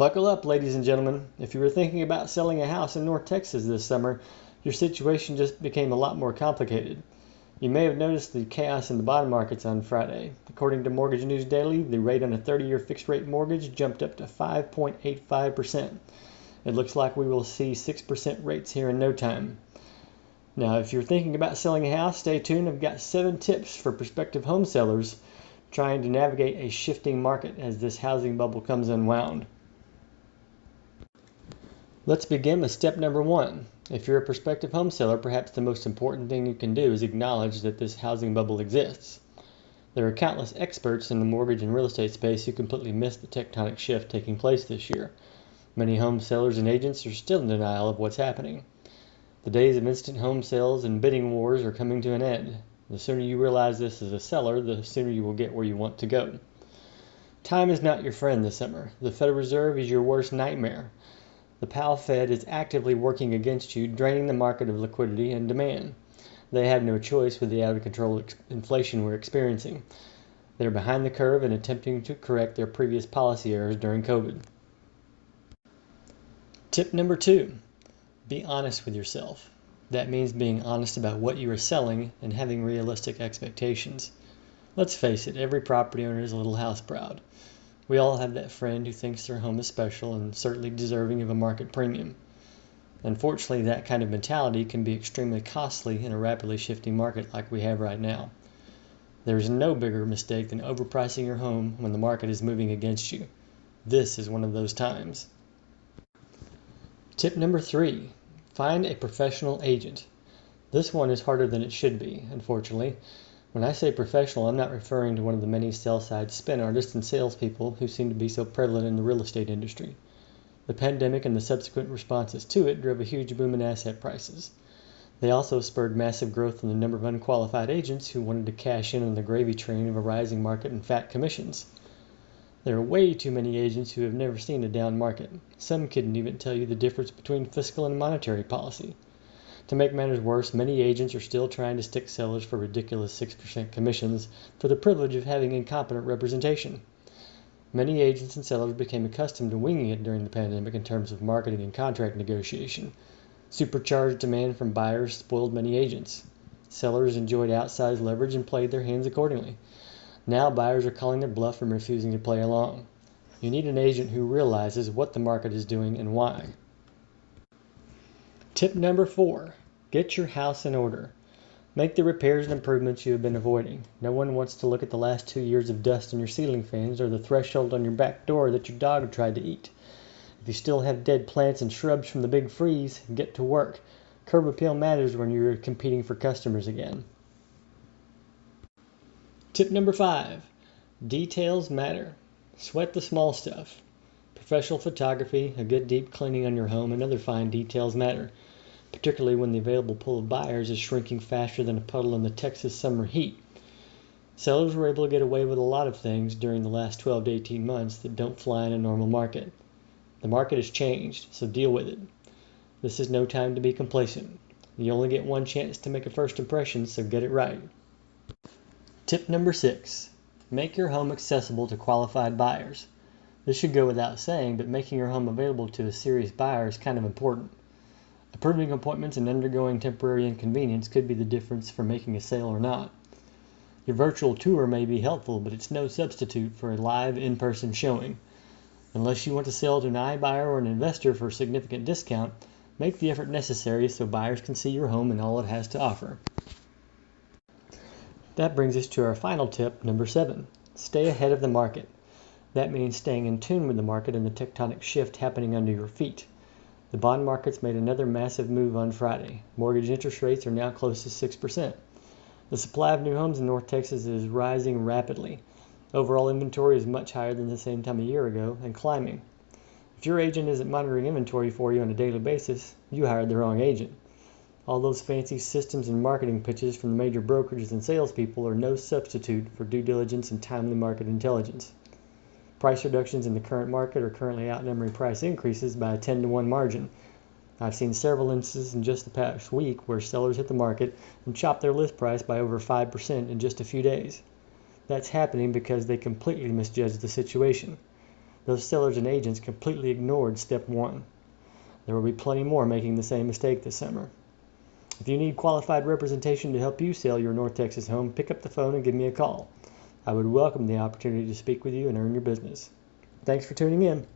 Buckle up, ladies and gentlemen. If you were thinking about selling a house in North Texas this summer, your situation just became a lot more complicated. You may have noticed the chaos in the bond markets on Friday. According to Mortgage News Daily, the rate on a 30-year fixed-rate mortgage jumped up to 5.85%. It looks like we will see 6% rates here in no time. Now, if you're thinking about selling a house, stay tuned. I've got 7 tips for prospective home sellers trying to navigate a shifting market as this housing bubble comes unwound. Let's begin with step number 1. If you're a prospective home seller, perhaps the most important thing you can do is acknowledge that this housing bubble exists. There are countless experts in the mortgage and real estate space who completely missed the tectonic shift taking place this year. Many home sellers and agents are still in denial of what's happening. The days of instant home sales and bidding wars are coming to an end. The sooner you realize this as a seller, the sooner you will get where you want to go. Time is not your friend this summer. The Federal Reserve is your worst nightmare. The Powell Fed is actively working against you, draining the market of liquidity and demand. They have no choice with the out-of-control inflation we're experiencing. They're behind the curve and attempting to correct their previous policy errors during COVID. Tip number 2. Be honest with yourself. That means being honest about what you are selling and having realistic expectations. Let's face it, every property owner is a little house proud. We all have that friend who thinks their home is special and certainly deserving of a market premium. Unfortunately, that kind of mentality can be extremely costly in a rapidly shifting market like we have right now. There is no bigger mistake than overpricing your home when the market is moving against you. This is one of those times. Tip number 3. Find a professional agent. This one is harder than it should be, unfortunately. When I say professional, I'm not referring to one of the many sell-side spin artists and salespeople who seem to be so prevalent in the real estate industry. The pandemic and the subsequent responses to it drove a huge boom in asset prices. They also spurred massive growth in the number of unqualified agents who wanted to cash in on the gravy train of a rising market and fat commissions. There are way too many agents who have never seen a down market. Some couldn't even tell you the difference between fiscal and monetary policy. To make matters worse, many agents are still trying to stick sellers for ridiculous 6% commissions for the privilege of having incompetent representation. Many agents and sellers became accustomed to winging it during the pandemic in terms of marketing and contract negotiation. Supercharged demand from buyers spoiled many agents. Sellers enjoyed outsized leverage and played their hands accordingly. Now buyers are calling their bluff and refusing to play along. You need an agent who realizes what the market is doing and why. Tip number 4. Get your house in order. Make the repairs and improvements you have been avoiding. No one wants to look at the last 2 years of dust in your ceiling fans or the threshold on your back door that your dog tried to eat. If you still have dead plants and shrubs from the big freeze, get to work. Curb appeal matters when you're competing for customers again. Tip number 5. Details matter. Sweat the small stuff. Professional photography, a good deep cleaning on your home, and other fine details matter, particularly when the available pool of buyers is shrinking faster than a puddle in the Texas summer heat. Sellers were able to get away with a lot of things during the last 12 to 18 months that don't fly in a normal market. The market has changed, so deal with it. This is no time to be complacent. You only get one chance to make a first impression, so get it right. Tip number 6. Make your home accessible to qualified buyers. This should go without saying, but making your home available to a serious buyer is kind of important. Approving appointments and undergoing temporary inconvenience could be the difference for making a sale or not. Your virtual tour may be helpful, but it's no substitute for a live in-person showing. Unless you want to sell to an iBuyer or an investor for a significant discount, make the effort necessary so buyers can see your home and all it has to offer. That brings us to our final tip, number 7. Stay ahead of the market. That means staying in tune with the market and the tectonic shift happening under your feet. The bond markets made another massive move on Friday. Mortgage interest rates are now close to 6%. The supply of new homes in North Texas is rising rapidly. Overall inventory is much higher than the same time a year ago and climbing. If your agent isn't monitoring inventory for you on a daily basis, you hired the wrong agent. All those fancy systems and marketing pitches from the major brokerages and salespeople are no substitute for due diligence and timely market intelligence. Price reductions in the current market are currently outnumbering price increases by a 10-to-1 margin. I've seen several instances in just the past week where sellers hit the market and chopped their list price by over 5% in just a few days. That's happening because they completely misjudged the situation. those sellers and agents completely ignored step one. There will be plenty more making the same mistake this summer. If you need qualified representation to help you sell your North Texas home, pick up the phone and give me a call. I would welcome the opportunity to speak with you and earn your business. Thanks for tuning in.